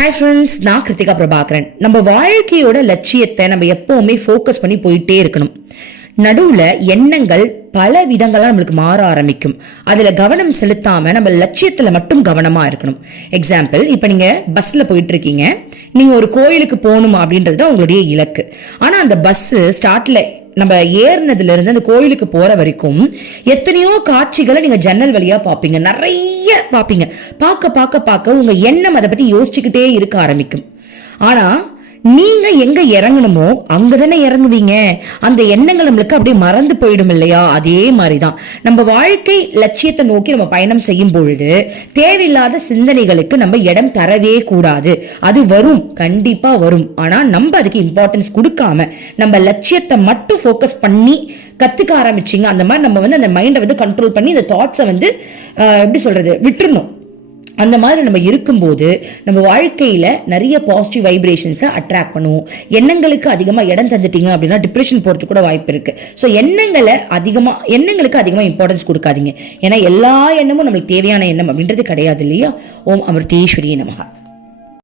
Hi friends நான் கிருத்திகா பிரபாகரன். நம்ம வாழ்க்கையோட லட்சியத்தை நம்ம எப்போவுமே ஃபோக்கஸ் பண்ணி போயிட்டே இருக்கணும். நடுவுல எண்ணங்கள் பல விதங்களா நம்மளுக்கு மாற ஆரம்பிக்கும். அதுல கவனம் செலுத்தாம நம்ம லட்சியத்தில் மட்டும் கவனமா இருக்கணும். எக்ஸாம்பிள் இப்போ நீங்க பஸ்ல போயிட்டு இருக்கீங்க. நீங்க ஒரு கோயிலுக்கு போகணும் அப்படின்றது தான் உங்களுடைய இலக்கு. ஆனா அந்த பஸ்ஸு ஸ்டார்ட்ல நம்ம ஏறினதுல இருந்து அந்த கோயிலுக்கு போற வரைக்கும் எத்தனையோ காட்சிகளை நீங்க ஜன்னல் வழியா பார்ப்பீங்க. நிறைய பார்ப்பீங்க. பார்க்க பார்க்க பார்க்க உங்க எண்ணம் அதை பத்தி யோசிச்சுக்கிட்டே இருக்க ஆரம்பிக்கும். ஆனா நீங்க எங்க இறங்கணுமோ அங்கதானே இறங்குவீங்க. அந்த எண்ணங்கள் நம்மளுக்கு அப்படியே மறந்து போயிடும் இல்லையா? அதே மாதிரிதான். நம்ம வாழ்க்கை லட்சியத்தை நோக்கி நம்ம பயணம் செய்யும் பொழுது தேவையில்லாத சிந்தனைகளுக்கு நம்ம இடம் தரவே கூடாது. அது வரும் கண்டிப்பா வரும். ஆனா நம்ம அதுக்கு இம்பார்ட்டன்ஸ் கொடுக்காம நம்ம லட்சியத்தை மட்டும் ஃபோக்கஸ் பண்ணி கத்துக்க ஆரம்பிச்சிங்க அந்த மாதிரி நம்ம வந்து அந்த மைண்டை வந்து கண்ட்ரோல் பண்ணி இந்த தாட்ஸை வந்து எப்படி சொல்றது விட்டுருணும் அந்த மாதிரி நம்ம இருக்கும்போது நம்ம வாழ்க்கையில் நிறைய பாசிட்டிவ் வைப்ரேஷன்ஸை அட்ராக்ட் பண்ணுவோம். எண்ணங்களுக்கு அதிகமாக இடம் தந்துட்டீங்க அப்படின்னா டிப்ரெஷன் போகிறதுக்கு கூட வாய்ப்பு இருக்குது ஸோ எண்ணங்களை அதிகமாக எண்ணங்களுக்கு அதிகமாக இம்பார்ட்டன்ஸ் கொடுக்காதீங்க. ஏன்னா எல்லா எண்ணமும் நம்மளுக்கு தேவையான எண்ணம் அப்படின்றது கிடையாது இல்லையா? ஓம் அமிர்தேஸ்வரி நமகா.